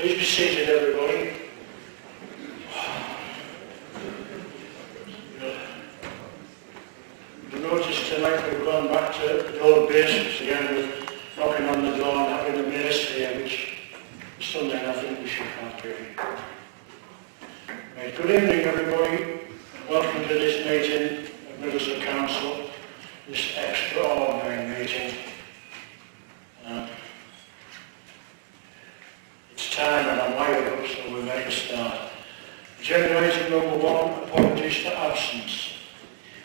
Please be seated, everybody. You'll notice tonight we've gone back to the old basics again with knocking on the door and having a ministry here, which is something I think we should have doing. Right, good evening, everybody. Welcome to this meeting of Middlesbrough Council, this extraordinary meeting. It's time and I'm wired up, so we make a start. Agenda item number 1, apologies for absence.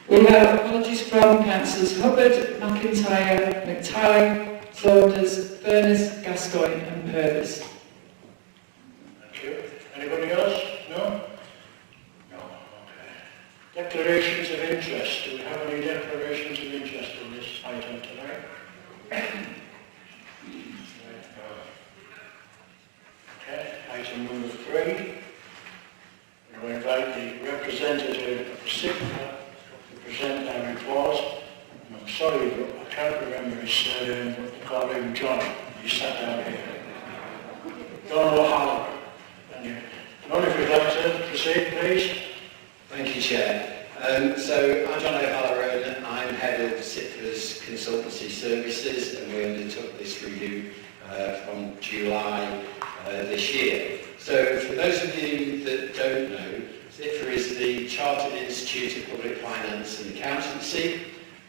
We have apologies from Councillors Hubbard, McIntyre, McTally, Saunders, Furness, Gascoigne and Purvis. Thank you. Anybody else? No? No. Okay. Declarations of interest. Do we have any declarations of interest on this item tonight? Okay. Item number 3. We will invite the representative of the SIPA to present their report. And I'm sorry, but I can't remember his surname, but they call him John. He sat down here. John O'Halloran. Thank you. John, if you'd like to proceed, please. Thank you, Chair. So I'm John O'Halloran. I'm head of SIPA's consultancy services, and we undertook this review from July this year. So for those of you that don't know, SIPA is the Chartered Institute of Public Finance and Accountancy.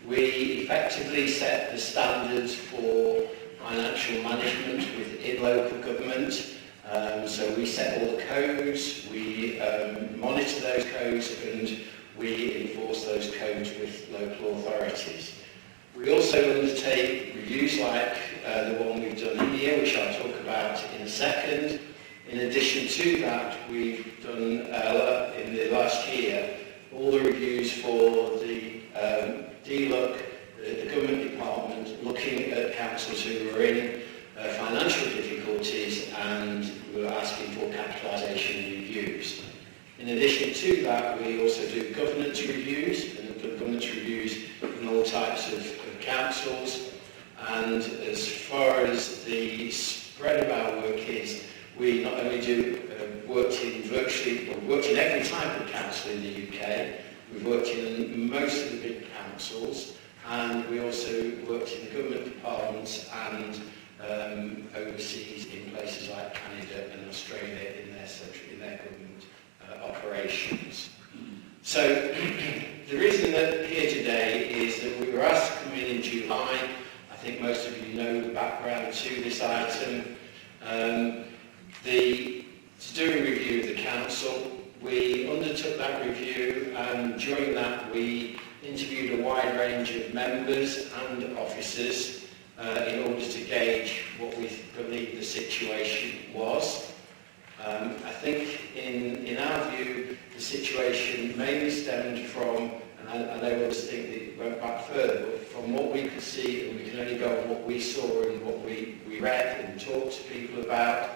We effectively set the standards for financial management within local government. So we set all the codes, we monitor those codes, and we enforce those codes with local authorities. We also undertake reviews like the one we've done here, which I'll talk about in a second. In addition to that, we've done in the last year all the reviews for the DLUC, the government department, looking at councils who are in financial difficulties and we're asking for capitalisation reviews. In addition to that, we also do governance reviews, and do governance reviews in all types of councils. And as far as the spread of our work is, we not only do worked in every type of council in the UK, we've worked in most of the big councils, and we also worked in government departments and overseas in places like Canada and Australia in their government operations. So the reason that here today is that we were asked to come in July. I think most of you know the background to this item. To do a review of the council, we undertook that review, and during that we interviewed a wide range of members and officers in order to gauge what we believe the situation was. I think in our view the situation mainly stemmed from, and I know others think it went back further, but from what we could see, and we can only go on what we saw and what we read and talked to people about,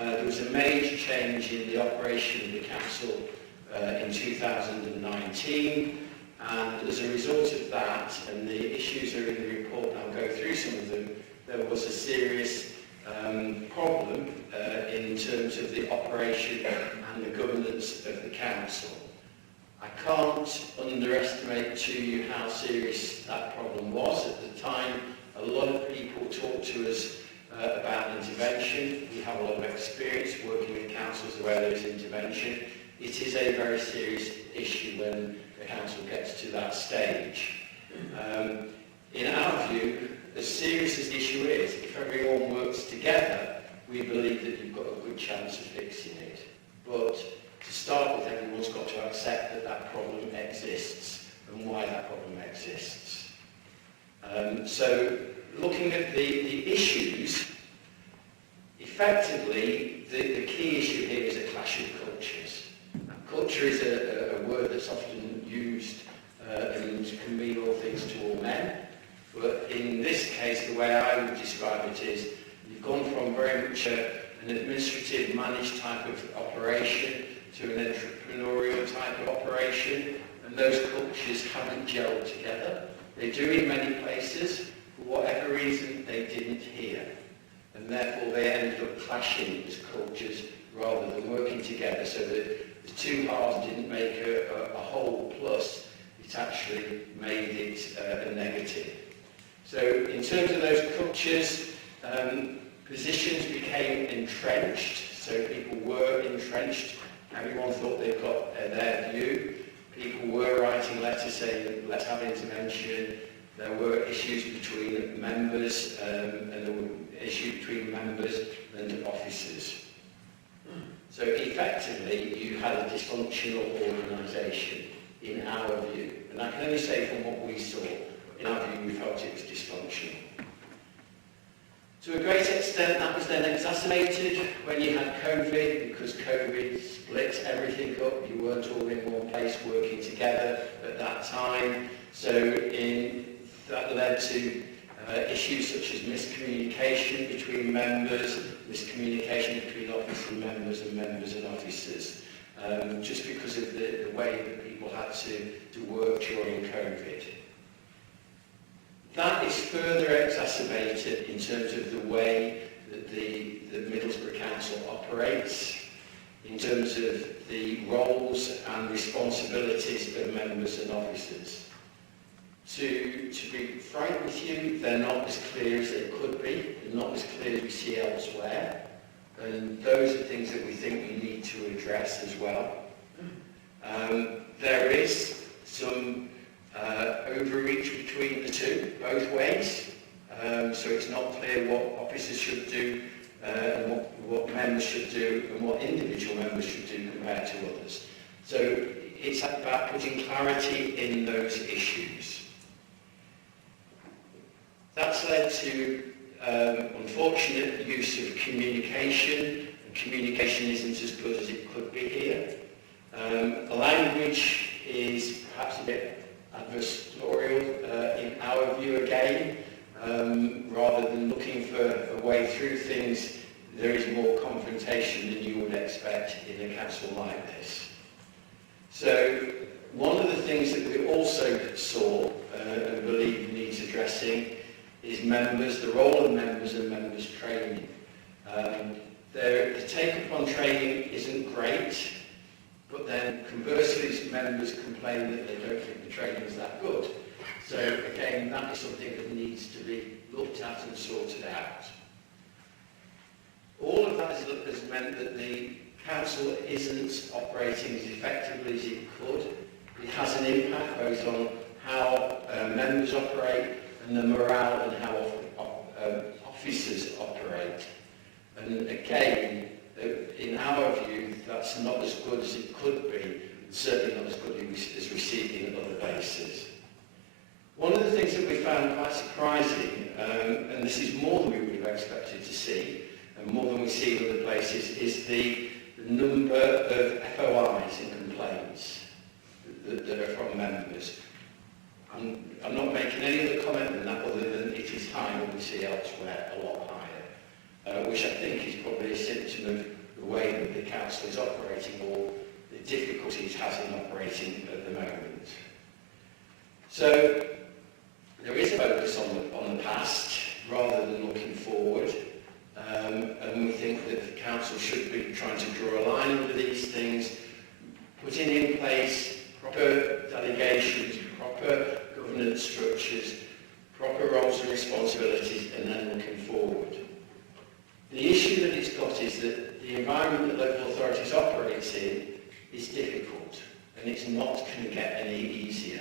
there was a major change in the operation of the council in 2019, and as a result of that, and the issues are in the report, and I'll go through some of them, there was a serious problem in terms of the operation and the governance of the council. I can't underestimate to you how serious that problem was. At the time, a lot of people talked to us about intervention. We have a lot of experience working with councils where there is intervention. It is a very serious issue when the council gets to that stage. In our view, as serious as the issue is, if everyone works together, we believe that you've got a good chance of fixing it. But to start with, everyone's got to accept that that problem exists and why that problem exists. So looking at the issues, effectively, the key issue here is a clash of cultures. Culture is a word that's often used and can mean all things to all men. But in this case, the way I would describe it is, you've gone from very much an administrative managed type of operation to an entrepreneurial type of operation, and those cultures haven't gelled together. They do in many places. For whatever reason, they didn't here. And and therefore they ended up clashing as cultures rather than working together, so that the two halves didn't make a whole plus, it actually made it a negative. So in terms of those cultures, positions became entrenched, so people were entrenched. Everyone thought they've got their view. People were writing letters saying, let's have intervention. There were issues between members, and there were issues between members and officers. So effectively, you had a dysfunctional organisation, in our view. And I can only say from what we saw, in our view, we felt it was dysfunctional. To a great extent, that was then exacerbated when you had COVID, because COVID split everything up. You weren't all in one place working together at that time. So that led to issues such as miscommunication between members, miscommunication between officer members and officers, just because of the way that people had to work during COVID. That is further exacerbated in terms of the way that the Middlesbrough Council operates, in terms of the roles and responsibilities of members and officers. To be frank with you, they're not as clear as they could be, they're not as clear as we see elsewhere, and those are things that we think we need to address as well. There is some overreach between the two, both ways, so it's not clear what officers should do and what members should do and what individual members should do compared to others. So it's about putting clarity in those issues. That's led to unfortunate use of communication, and communication isn't as good as it could be here. The language is perhaps a bit adversarial in our view again. Rather than looking for a way through things, there is more confrontation than you would expect in a council like this. So one of the things that we also saw and believe needs addressing is members, the role of members and members training. The take-up on training isn't great, but then conversely members complain that they don't think the training is that good. So again, that is something that needs to be looked at and sorted out. All of that has meant that the council isn't operating as effectively as it could. It has an impact both on how members operate and the morale and how officers operate. And again, in our view, that's not as good as it could be, and certainly not as good as we see it in other bases. One of the things that we found quite surprising, and this is more than we would have expected to see, and more than we see in other places, is the number of FOIs and complaints that are from members. I'm not making any other comment than that, other than it is higher than we see elsewhere, a lot higher, which I think is probably a symptom of the way that the council is operating, or the difficulties it has in operating at the moment. So there is a focus on the past rather than looking forward, and we think that the council should be trying to draw a line under these things, putting in place proper delegations, proper governance structures, proper roles and responsibilities, and then looking forward. The issue that it's got is that the environment that local authorities operate in is difficult, and it's not going to get any easier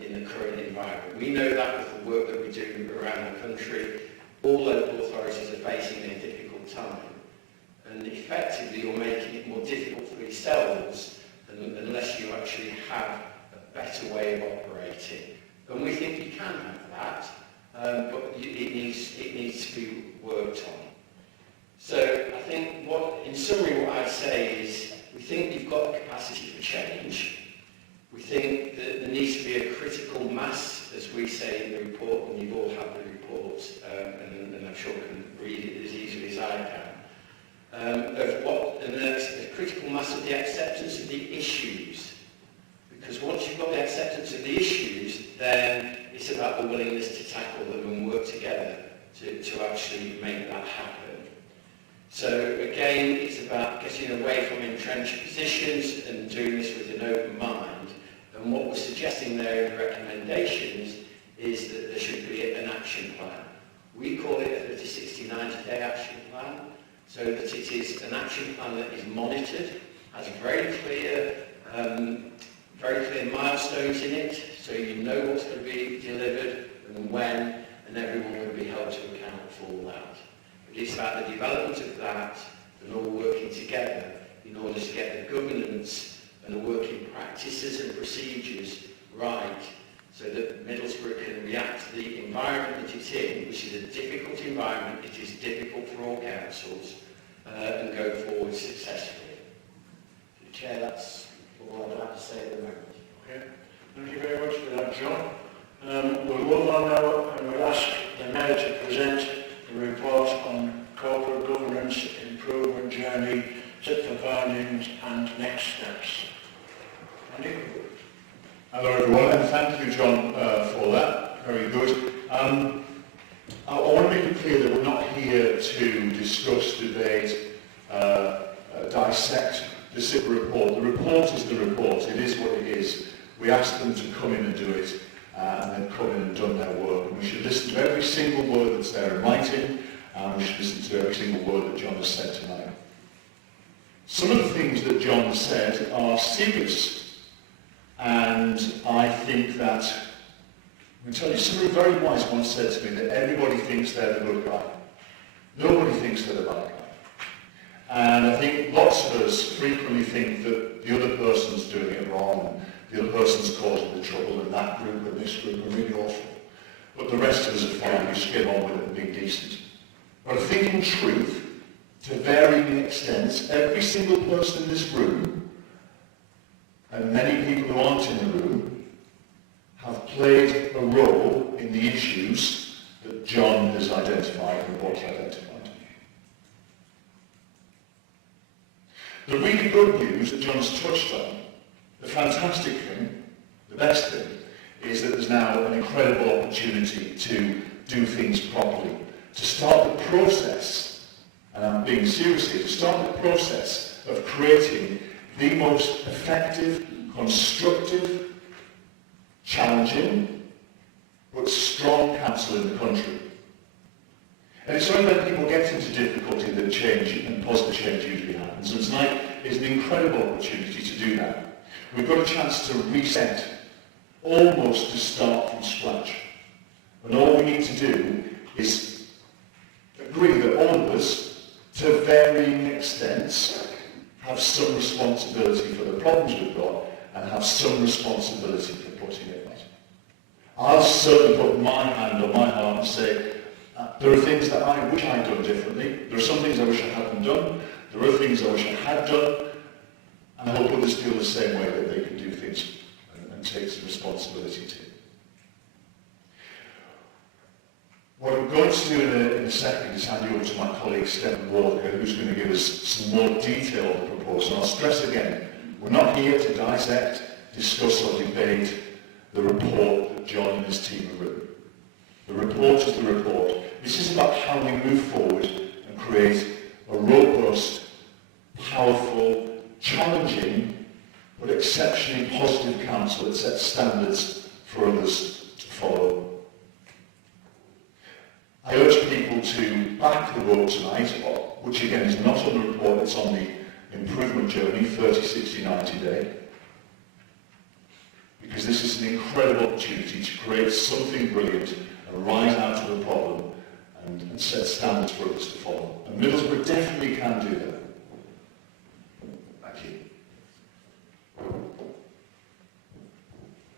in the current environment. We know that with the work that we do around the country. All local authorities are facing a difficult time, and effectively you're making it more difficult for yourselves unless you actually have a better way of operating. And we think you can have that, but it needs to be worked on. So I think in summary what I'd say is, we think you've got the capacity for change. We think that there needs to be a critical mass, as we say in the report, and you've all had the report, and I'm sure can read it as easily as I can, and there's a critical mass of the acceptance of the issues. Because once you've got the acceptance of the issues, then it's about the willingness to tackle them and work together to actually make that happen. So again, it's about getting away from entrenched positions and doing this with an open mind. And what we're suggesting there in the recommendations is that there should be an action plan. We call it a 30, 60, 90-day action plan, so that it is an action plan that is monitored, has very clear milestones in it, so you know what's going to be delivered and when, and everyone will be held to account for that. But it's about the development of that and all working together in order to get the governance and the working practices and procedures right, so that Middlesbrough can react to the environment that it's in, which is a difficult environment. It is difficult for all councils, and go forward successfully. So, Chair, that's all I'd like to say at the moment. Okay. Thank you very much for that, John. We'll move on now and we'll ask the Mayor to present the report on corporate governance improvement journey, SIPFA findings and next steps. Andy? Hello everyone, and thank you, John, for that. Very good. I want to make it clear that we're not here to discuss, debate, dissect the SIPFA report. The report is the report. It is what it is. We asked them to come in and do it, and they've come in and done their work. And we should listen to every single word that's there in writing, and we should listen to every single word that John has said tonight. Some of the things that John said are serious. And I think that, I can tell you, somebody very wise once said to me that everybody thinks they're the good guy. Nobody thinks they're the bad guy. And I think lots of us frequently think that the other person's doing it wrong, and the other person's causing the trouble, and that group and this group are really awful. But the rest of us are fine, we skim on with it and be decent. But I think in truth, to varying extents, every single person in this room, and many people who aren't in the room, have played a role in the issues that John has identified and what's identified. The really good news that John's touched on, the fantastic thing, the best thing, is that there's now an incredible opportunity to do things properly, to start the process, and I'm being serious here, to start the process of creating the most effective, constructive, challenging, but strong council in the country. And it's only when people get into difficulty that change and positive change usually happens. And tonight is an incredible opportunity to do that. We've got a chance to reset, almost to start from scratch. And all we need to do is agree that all of us, to varying extents, have some responsibility for the problems we've got and have some responsibility for putting it right. I'll certainly put my hand on my heart and say, there are things that I wish I'd done differently. There are some things I wish I hadn't done. There are things I wish I had done. And I hope others feel the same way, that they can do things and take some responsibility too. What I'm going to do in a second is hand you over to my colleague Stephen Walker, who's going to give us some more detail on the proposal. I'll stress again, we're not here to dissect, discuss or debate the report that John and his team have written. The report is the report. This is about how we move forward and create a robust, powerful, challenging, but exceptionally positive council that sets standards for others to follow. I urge people to back the vote tonight, which again is not on the report, it's on the improvement journey, 30, 60, 90 day. Because this is an incredible opportunity to create something brilliant and rise out of the problem and set standards for others to follow. And Middlesbrough definitely can do that. Thank you.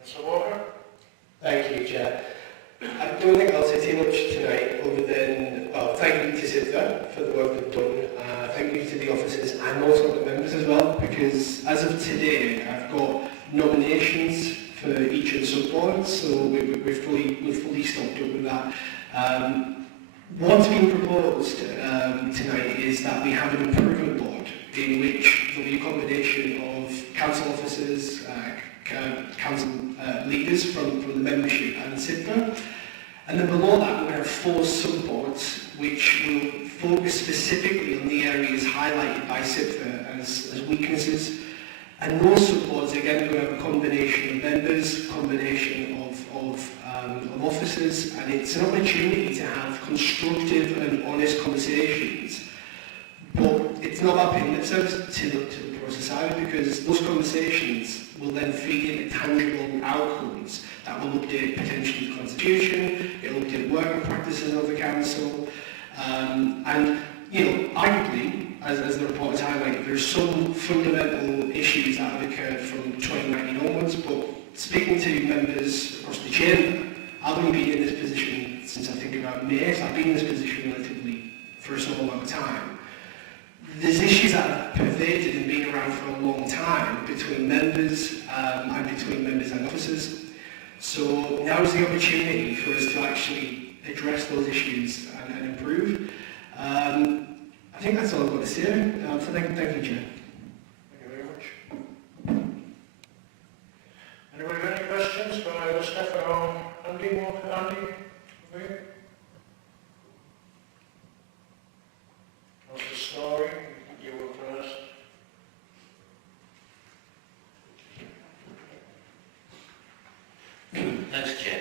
Mr. Walker? Thank you, Chair. I don't think I'll say too much tonight other than, well, thank you to SIPFA for the work they've done. Thank you to the officers and also the members as well, because as of today, I've got nominations for each of the sub-boards, so we're fully stocked up with that. What's being proposed tonight is that we have an improvement board in which there'll be a combination of council officers, council leaders from the membership and SIPFA. And then below that, we're going to have 4 subboards, which will focus specifically on the areas highlighted by SIPFA as weaknesses. And those subboards, again, are going to have a combination of members, combination of officers, and it's an opportunity to have constructive and honest conversations. But it's not about paying lip service to the process either, because those conversations will then feed into tangible outcomes that will update potentially the constitution, it'll update working practices of the council, and arguably, as the report has highlighted, there are some fundamental issues that have occurred from 2019 onwards, but speaking to members across the chamber, I've only been in this position since I think about May, so I've been in this position relatively for a small amount of time. There's issues that have pervaded and been around for a long time between members and between members and officers. So now is the opportunity for us to actually address those issues and improve. I think that's all I've got to say. So thank you, Chair. Thank you very much. Anybody have any questions for either Stefan or Andy? Andy? Over here? What's the story? You were first. Thanks, Chair.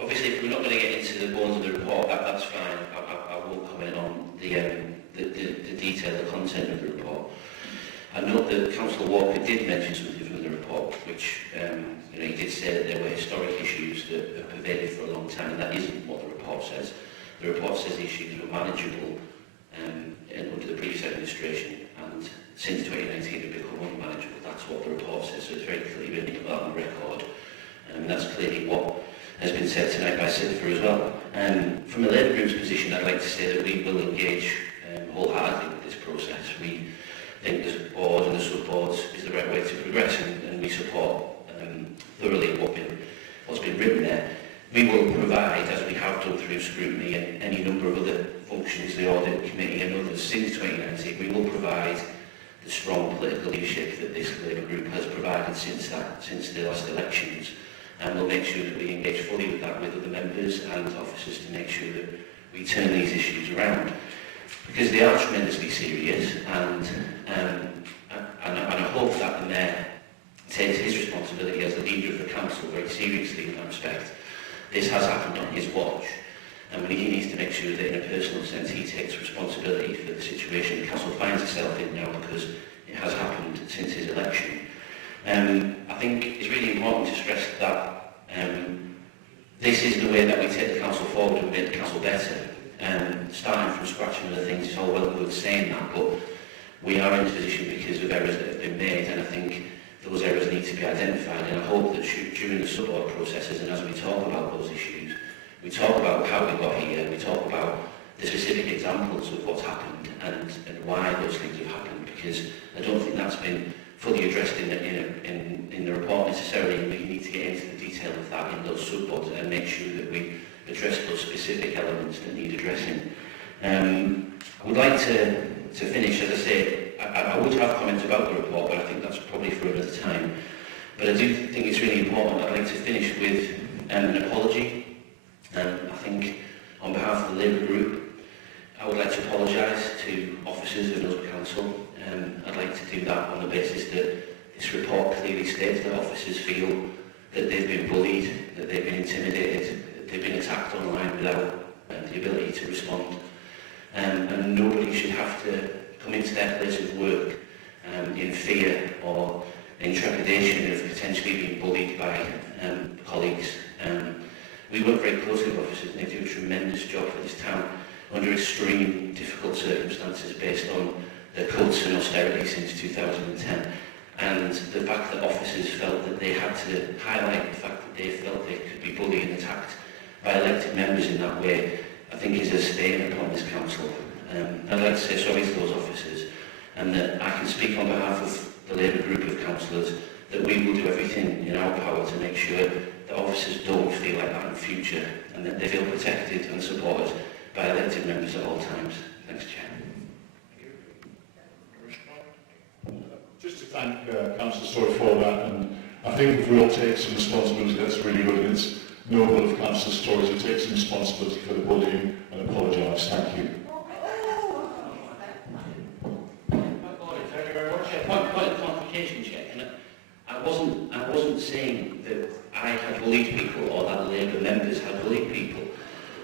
Obviously, if we're not going to get into the bones of the report, that's fine. I won't comment on the detail, the content of the report. I note that Councillor Walker did mention something from the report, which he did say that there were historic issues that have pervaded for a long time, and that isn't what the report says. The report says the issues were manageable under the previous administration, and since 2019 have become unmanageable. That's what the report says, so it's very clearly written about on the record, and that's clearly what has been said tonight by SIPFA as well. From the Labour Group's position, I'd like to say that we will engage wholeheartedly with this process. We think the board and the sub-boards is the right way to progress, and we support thoroughly what's been written there. We will provide, as we have done through scrutiny and any number of other functions, the Audit Committee and others since 2019, we will provide the strong political leadership that this Labour Group has provided since the last elections. And we'll make sure that we engage fully with that with other members and officers to make sure that we turn these issues around. Because they are tremendously serious, and I hope that the Mayor takes his responsibility as the leader of the Council very seriously in that respect. This has happened on his watch, and he needs to make sure that in a personal sense he takes responsibility for the situation the Council finds itself in now, because it has happened since his election. I think it's really important to stress that this is the way that we take the Council forward and make the Council better. Starting from scratch and other things is all well and good saying that, but we are in this position because of errors that have been made, and I think those errors need to be identified, and I hope that during the sub-board processes and as we talk about those issues, we talk about how we got here, we talk about the specific examples of what's happened and why those things have happened, because I don't think that's been fully addressed in the report necessarily, and we need to get into the detail of that in those sub-boards and make sure that we address those specific elements that need addressing. I would like to finish, as I say, I would have comments about the report, but I think that's probably for another time. But I do think it's really important. I'd like to finish with an apology. I think on behalf of the Labour Group, I would like to apologise to officers of Middlesbrough Council. I'd like to do that on the basis that this report clearly states that officers feel that they've been bullied, that they've been intimidated, that they've been attacked online without the ability to respond. And nobody should have to come into their place of work in fear or in trepidation of potentially being bullied by colleagues. We work very closely with officers, and they do a tremendous job for this town under extreme difficult circumstances based on the cuts and austerity since 2010. And the fact that officers felt that they had to highlight the fact that they felt they could be bullied and attacked by elected members in that way, I think is a stain upon this council. I'd like to say sorry to those officers, and that I can speak on behalf of the Labour Group of councillors that we will do everything in our power to make sure that officers don't feel like that in the future, and that they feel protected and supported by elected members at all times. Thanks, Chair. Just to thank Councillor Story for that, and I think if we all take some responsibility, that's really good. And noble of Councillor Story to take some responsibility for the bullying and apologise. Thank you. Thank you very much. Point of clarification, Chair. I wasn't saying that I had bullied people or that Labour members had bullied people.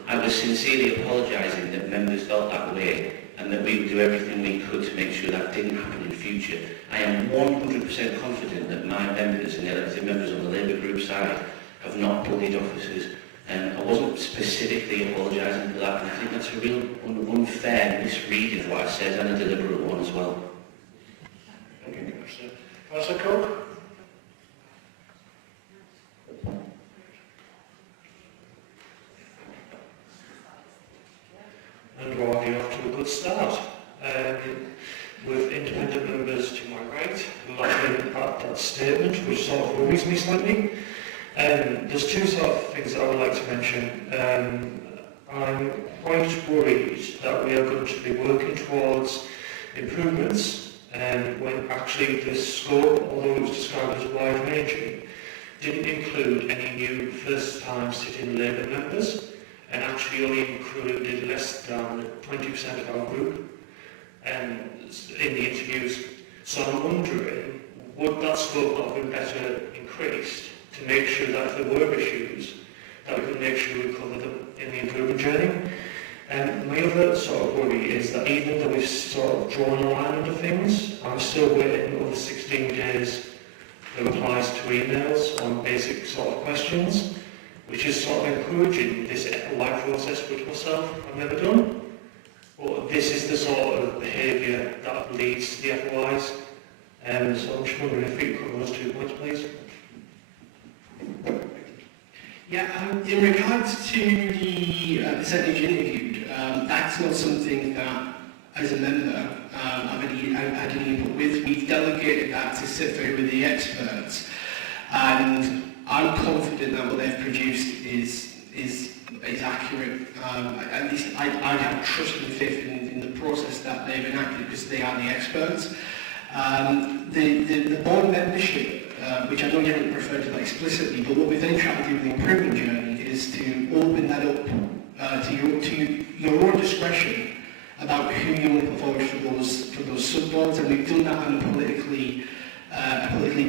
I was sincerely apologising that members felt that way and that we would do everything we could to make sure that didn't happen in future. I am 100% confident that my members and the elected members on the Labour group side have not bullied officers. I wasn't specifically apologising for that, and I think that's a real unfair misreading of what I said, and a deliberate one as well. Thank you, Councillor. Councillor Cook? And we're already off to a good start. With independent members to my right laughing at that statement, which sort of worries me slightly. There's two sort of things that I would like to mention. I'm quite worried that we are going to be working towards improvements when actually the scope, although it was described as wide-ranging, didn't include any new first-time sitting Labour members, and actually only included less than 20% of our group in the interviews. So I'm wondering, would that scope not have been better increased to make sure that if there were issues, that we could make sure we cover them in the improvement journey? And my other sort of worry is that even though we've sort of drawn a line under things, I'm still waiting over 16 days for replies to emails on basic sort of questions, which is sort of encouraging this FOI process, which myself I've never done. But this is the sort of behaviour that leads to the FOIs. So I'm just wondering if we could cover those 2 points, please. Yeah, in regards to the percentage interviewed, that's not something that, as a member, I've had any input with. We've delegated that to sit through with the experts, and I'm confident that what they've produced is accurate. At least I have trust and faith in the process that they've enacted because they are the experts. The board membership, which I know you haven't referred to that explicitly, but what we've then tried to do with the improvement journey is to open that up to your own discretion about who you want to put forward for those sub-boards, and we've done that in a politically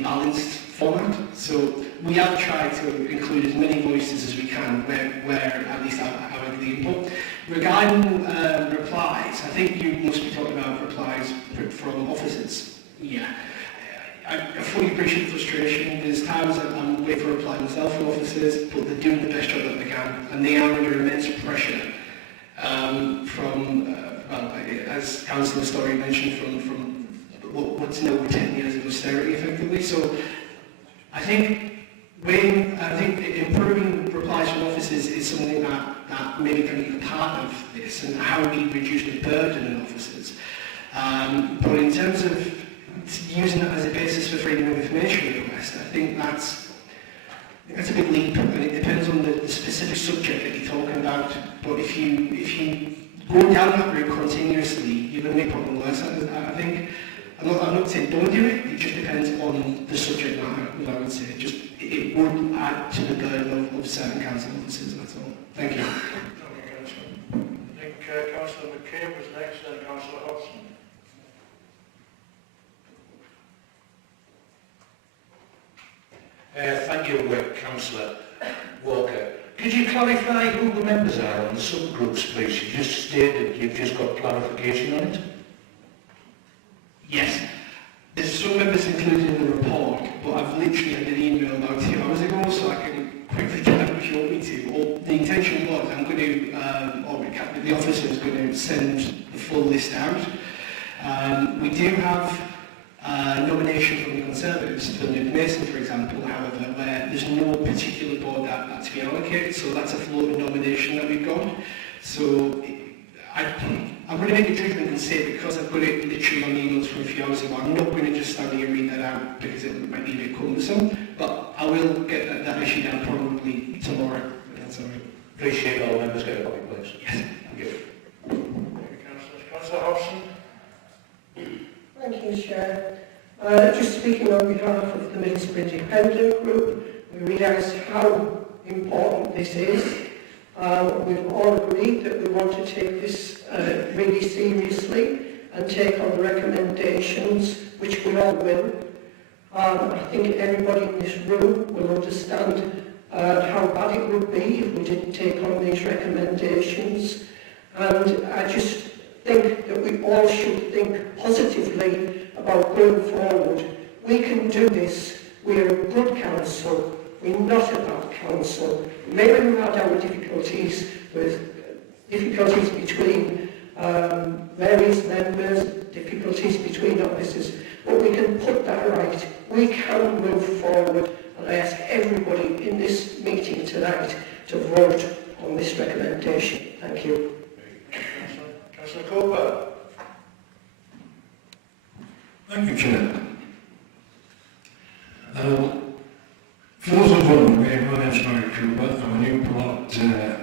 balanced format. So we have tried to include as many voices as we can where at least our the input. Regarding replies, I think you must be talking about replies from officers. Yeah. I fully appreciate the frustration. There's times that I'm waiting for a reply myself from officers, but they're doing the best job that they can, and they are under immense pressure from, as Councillor Story mentioned, from what's now 10 years of austerity, effectively. So I think improving replies from officers is something that maybe can be part of this, and how we reduce the burden on officers. But in terms of using that as a basis for freedom of information request, I think that's a big leap, and it depends on the specific subject that you're talking about. But if you go down that route continuously, you're going to make problems worse. I think I'm not saying don't do it. It just depends on the subject matter. I would say it would add to the burden of certain council officers. That's all. Thank you. Thank you, Councillor. I think Councillor McCabe was next, then Councillor Hodgson. Thank you, Councillor Walker. Could you clarify who the members are on the subgroups, please? You just stated you've just got clarification on it. Yes. There's some members included in the report, but I've literally had an email about 2 hours ago, so I can quickly get that if you want me to. Or the intention was I'm going to, or the officer is going to send the full list out. We do have nomination from the Conservatives for Nick Mason, for example, however, where there's no particular board that's been allocated, so that's a floating nomination that we've got. So I'm going to make a judgment and say, because I've got it literally on emails from a few hours ago, I'm not going to just stand here and read that out because it might be a bit cumbersome, but I will get that issue down probably tomorrow. That's all right. Appreciate all members get a copy, please. Yes. Thank you. Thank you, Councillor. Councillor Hodgson. Thank you, Chair. Just speaking on behalf of the Middlesbrough Independent Group, we realise how important this is. We've all agreed that we want to take this really seriously and take on the recommendations, which we all will. I think everybody in this room will understand how bad it would be if we didn't take on these recommendations. And I just think that we all should think positively about going forward. We can do this. We're a good council. We're not a bad council. Maybe we've had our difficulties between various members, difficulties between officers, but we can put that right. We can move forward, and I ask everybody in this meeting tonight to vote on this recommendation. Thank you. Councillor Cooper. Thank you, Chair. For those who don't know me, my name is Mary Cooper. I'm a Newport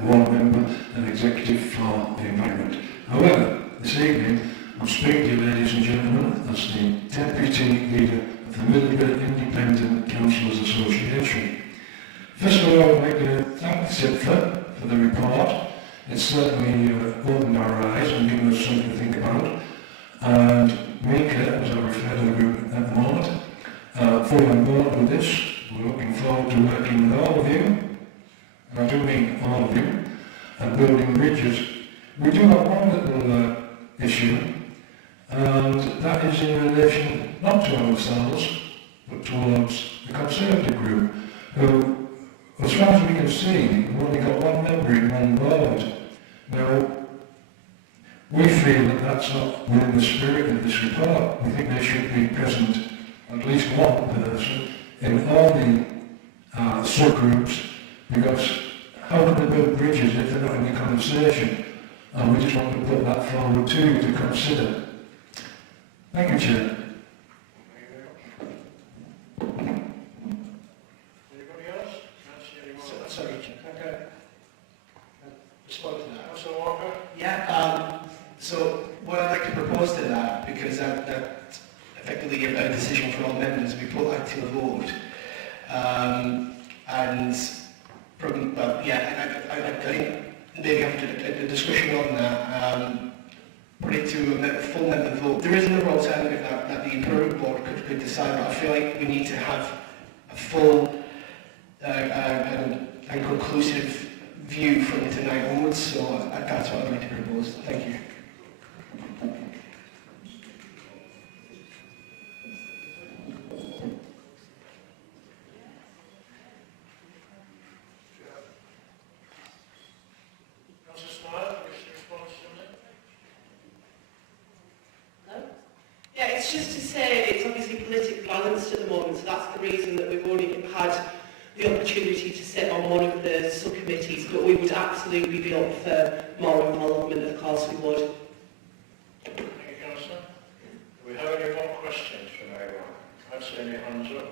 ward member and executive for the environment. However, this evening I'm speaking to you, ladies and gentlemen, as the deputy leader of the Middlesbrough Independent Councillors Association. First of all, I would like to thank CIPFA for the report. It's certainly opened our eyes and given us something to think about. And Mika, as I refer to the group at the moment, fully on board with this. We're looking forward to working with all of you, and I do mean all of you, and building bridges. We do have one little issue, and that is in relation not to ourselves, but towards the Conservative group, who, as far as we can see, have only got one member in one board. Now, we feel that that's not within the spirit of this report. We think there should be present at least one person in all the subgroups, because how can they build bridges if they're not in the conversation? And we just want to put that forward to you to consider. Thank you, Chair. Anybody else? Sorry, Chair. Respond to that. Councillor Walker. Yeah, so what I'd like to propose to that, because that effectively a better decision for all members, we put that to a vote. And from, well, yeah, I think maybe after a discussion on that, put it to a full member vote. There is another alternative that the Imperial Board could decide, but I feel like we need to have a full and conclusive view from tonight onwards, so that's what I'd like to propose. Thank you. Yeah, it's just to say it's obviously politically balanced at the moment, so that's the reason that we've only had the opportunity to sit on one of the subcommittees, but we would absolutely be up for more involvement, of course we would. Thank you, Councillor. Do we have any more questions from anyone? I'd see any hands up.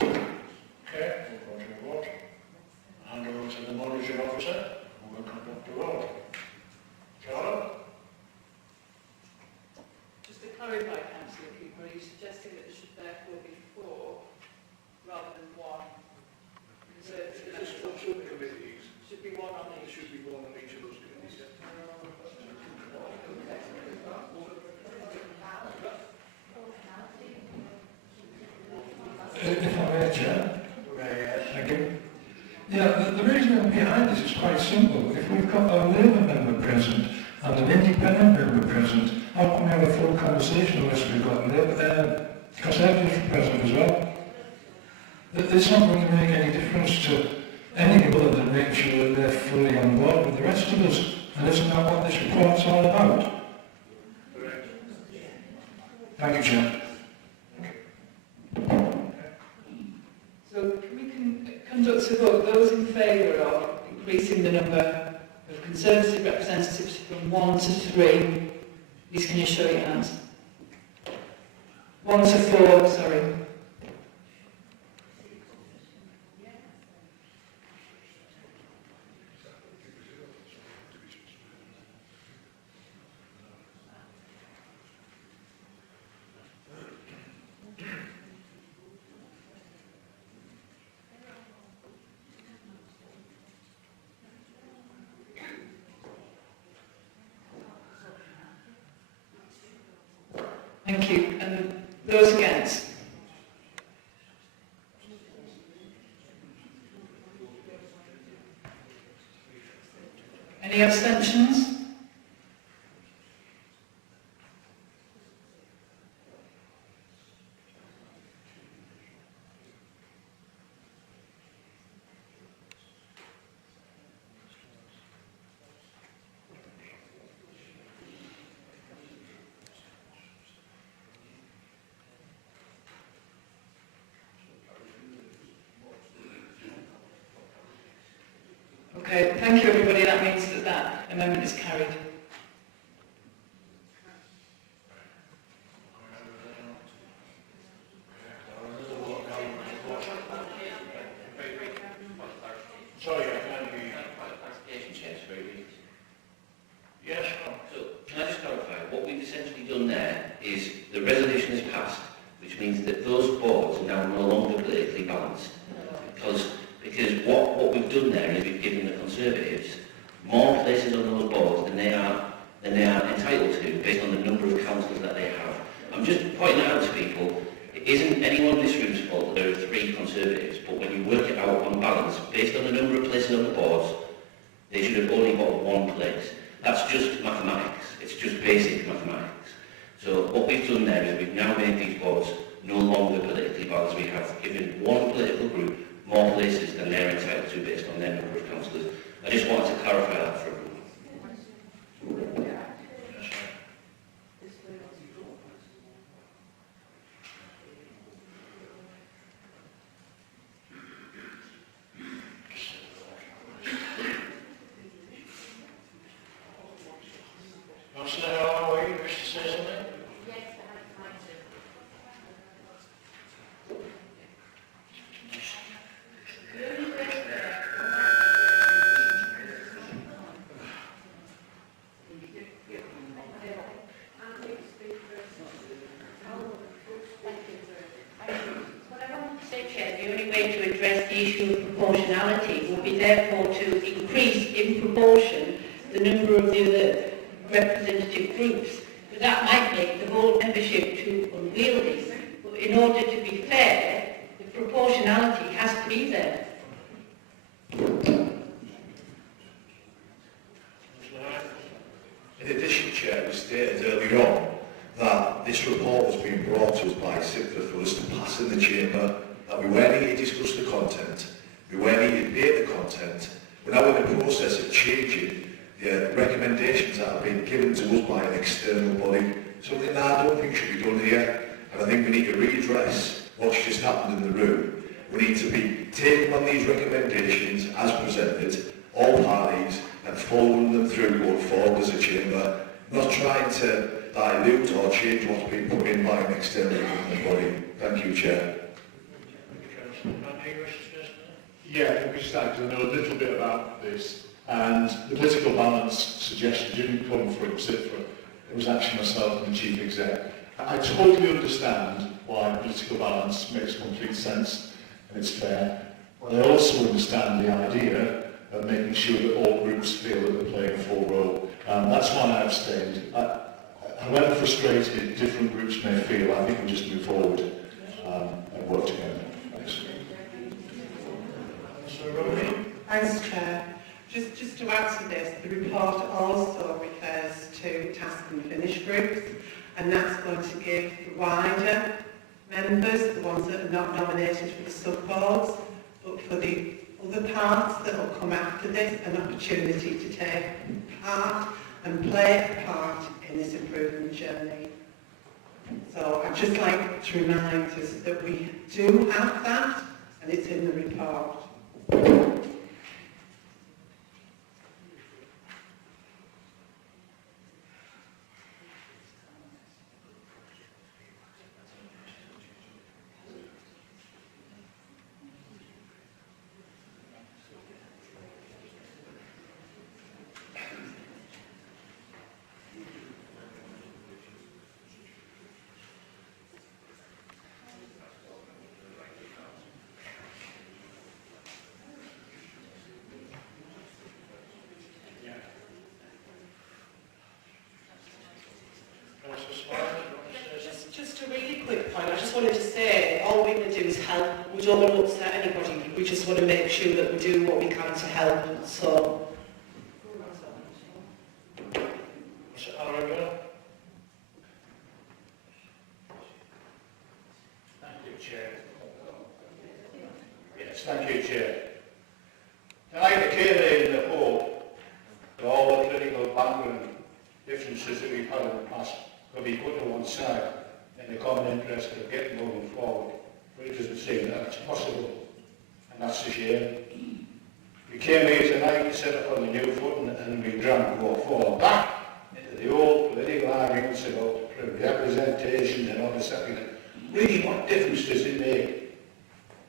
Okay, we'll go to a vote. Hand over to the monitoring officer, who will conduct the vote. Charlotte? Just to clarify, Councillor Cooper, are you suggesting that there should therefore be 4 rather than 1? Should be 1 on each. Should be one on each of those committees. If I may, Chair. Thank you. Yeah, the reason behind this is quite simple. If we've got a Labour member present and an independent member present, how can we have a full conversation unless we've got Conservatives present as well? It's not going to make any difference to anything other than making sure that they're fully on board with the rest of us. And isn't that what this report's all about? Thank you, Chair. So can we conduct a vote? Those in favour of increasing the number of Conservative representatives from 1 to 3, please can you show your hands? 1 to 4, sorry. Thank you. And those against? Any abstentions? Okay, thank you everybody. That means that that amendment is carried. Sorry, I can't hear you. Clarification, Chair, it's very brief. Yes, So, can I just clarify, what we've essentially done there is the resolution is passed, which means that those boards are now no longer politically balanced. Because what we've done there is we've given the Conservatives more places on those boards than they are entitled to based on the number of councillors that they have. I'm just pointing out to people, it isn't anyone in this room's fault that there are 3 Conservatives, but when you work it out on balance, based on the number of places on the boards, they should have only got 1 place. That's just mathematics. It's just basic mathematics. So what we've done there is we've now made these boards no longer politically balanced. We have given one political group more places than they're entitled to based on their number of councillors. I just wanted to clarify that for everyone. Councillor Holloway, you wish to say something? The only way to address the issue of proportionality would be therefore to increase in proportion the number of the other representative groups. But that might make the whole membership too unwieldy. But in order to be fair, the proportionality has to be there. In addition, Chair, it was stated earlier on that this report was being brought to us by SIPFA for us to pass in the chamber, that we weren't here to discuss the content, we weren't here to debate the content. We're now in the process of changing the recommendations that have been given to us by an external body, something that I don't think should be done here, and I think we need to readdress what's just happened in the room. We need to be taking on these recommendations as presented, all parties, and following them through going forward as a chamber, not trying to dilute or change what's been put in by an external government body. Thank you, Chair. Yeah, I think we just like to know a little bit about this. And the political balance suggestion didn't come from SIPFA. It was actually myself and the Chief Exec. I totally understand why political balance makes complete sense and it's fair. But I also understand the idea of making sure that all groups feel that they're playing a full role. That's why I abstained. However frustrated different groups may feel, I think we just move forward and work together. Thanks. Thanks, Chair. Just to add to this, the report also refers to task and finish groups, and that's going to give the wider members, the ones that are not nominated for the sub-boards, but for the other parts that will come after this, an opportunity to take part and play a part in this improvement journey. So I'd just like to remind us that we do have that, and it's in the report. wanted to say, all we want to do is help. We don't want to upset anybody. We just want to make sure that we do what we can to help. So, Mr. Harrigan? Thank you, Chair. Yes, thank you, Chair. Tonight I came in the hope that all the political background differences that we've had in the past could be put to one side in the common interest of getting moving forward. But it doesn't seem that it's possible, and that's a shame. We came here tonight to set up on the new footing, and we drank or fall back into the old political arguments about representation and all this stuff. Really, what difference does it make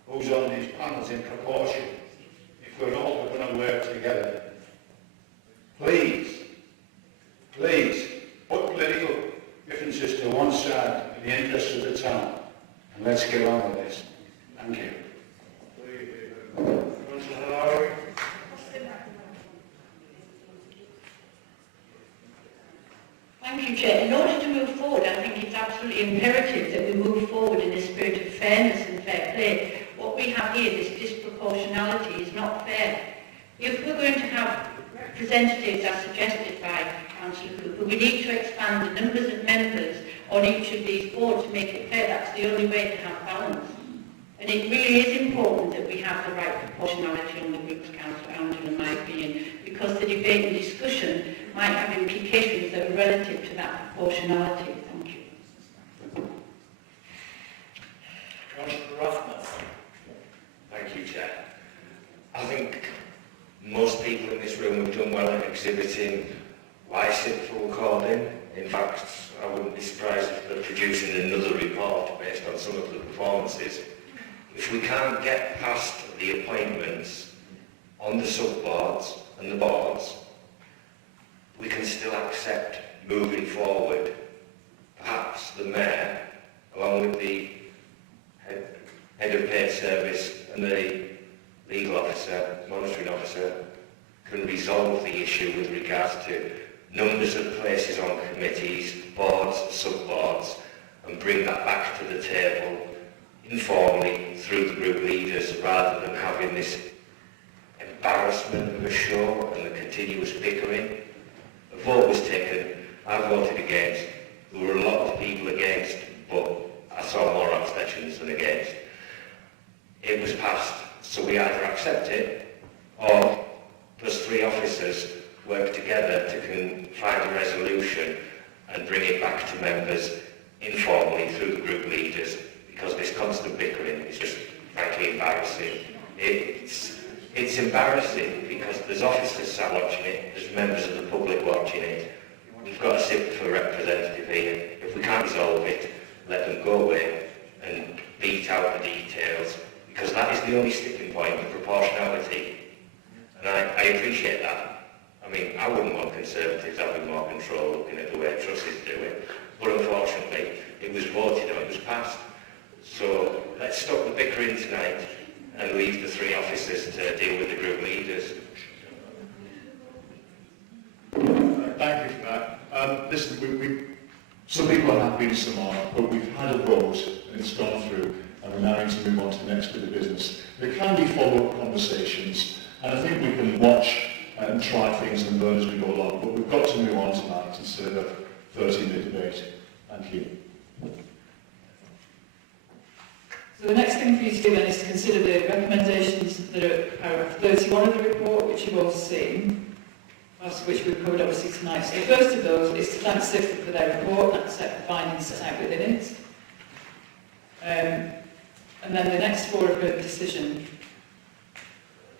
who's on these panels in proportion if we're all going to work together? Please, put political differences to one side in the interest of the town, and let's get on with this. Thank you. Councillor Harrigan? Thank you, Chair. In order to move forward, I think it's absolutely imperative that we move forward in a spirit of fairness and fair play. What we have here, this disproportionality, is not fair. If we're going to have representatives as suggested by Councillor Cooper, we need to expand the numbers of members on each of these boards to make it fair. That's the only way to have balance. And it really is important that we have the right proportionality on the groups, Councillor Angel, in my opinion, because the debate and discussion might have implications that are relative to that proportionality. Thank you. Councillor Rathman? Thank you, Chair. I think most people in this room have done well in exhibiting why SIPFA were called in. In fact, I wouldn't be surprised if they're producing another report based on some of the performances. If we can't get past the appointments on the sub-boards and the boards, we can still accept moving forward. Perhaps the Mayor, along with the head of paid service and the legal officer, monitoring officer, can resolve the issue with regards to numbers of places on committees, boards, sub-boards, and bring that back to the table informally through the group leaders, rather than having this embarrassment of a show and the continuous bickering. A vote was taken, I voted against. There were a lot of people against, but I saw more abstentions than against. It was passed, so we either accept it, or plus 3 officers work together to find a resolution and bring it back to members informally through the group leaders, because this constant bickering is just frankly embarrassing. It's embarrassing because there's officers sat watching it, there's members of the public watching it. We've got a SIPFA representative here. If we can't resolve it, let them go away and beat out the details, because that is the only sticking point of proportionality. And I appreciate that. I mean, I wouldn't want Conservatives having more control looking at the way Trusses do it, but unfortunately it was voted on, it was passed. So let's stop the bickering tonight and leave the 3 officers to deal with the group leaders. Thank you for that. Listen, some people are happy and some aren't, but we've had a vote and it's gone through, and we're now need to move on to the next bit of business. There can be follow-up conversations, and I think we can watch and try things and learn as we go along, but we've got to move on tonight instead of a 30-minute debate. Thank you. So the next thing for you to do then is to consider the recommendations that are paragraph 31 of the report, which you've all seen, most of which we've covered obviously tonight. So the first of those is to thank SIPFA for their report and accept the findings set out within it. And then the next 4 have a decision.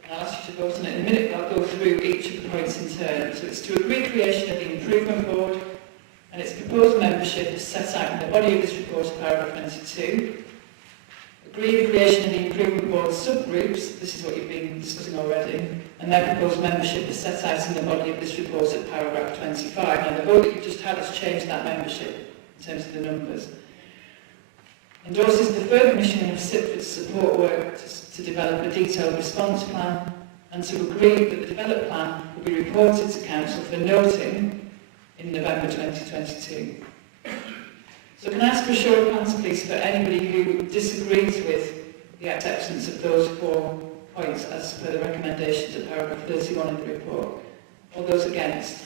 And I'll ask you to vote on it in a minute, but I'll go through each of the points in turn. So it's to agree creation of the improvement board, and its proposed membership is set out in the body of this report, paragraph 22. Agree the creation of the improvement board subgroups, this is what you've been discussing already, and their proposed membership is set out in the body of this report at paragraph 25. Now the vote that you've just had has changed that membership in terms of the numbers. Endorses the further commissioning of SIPFA to support work to develop a detailed response plan, and to agree that the developed plan will be reported to Council for noting in November 2022. So can I ask for a show of hands, please, for anybody who disagrees with the acceptance of those 4 points as per the recommendations of paragraph 31 of the report? All those against?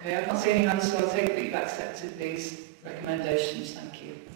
Okay, I can't see any hands, so I'll take that you've accepted these recommendations. Thank you.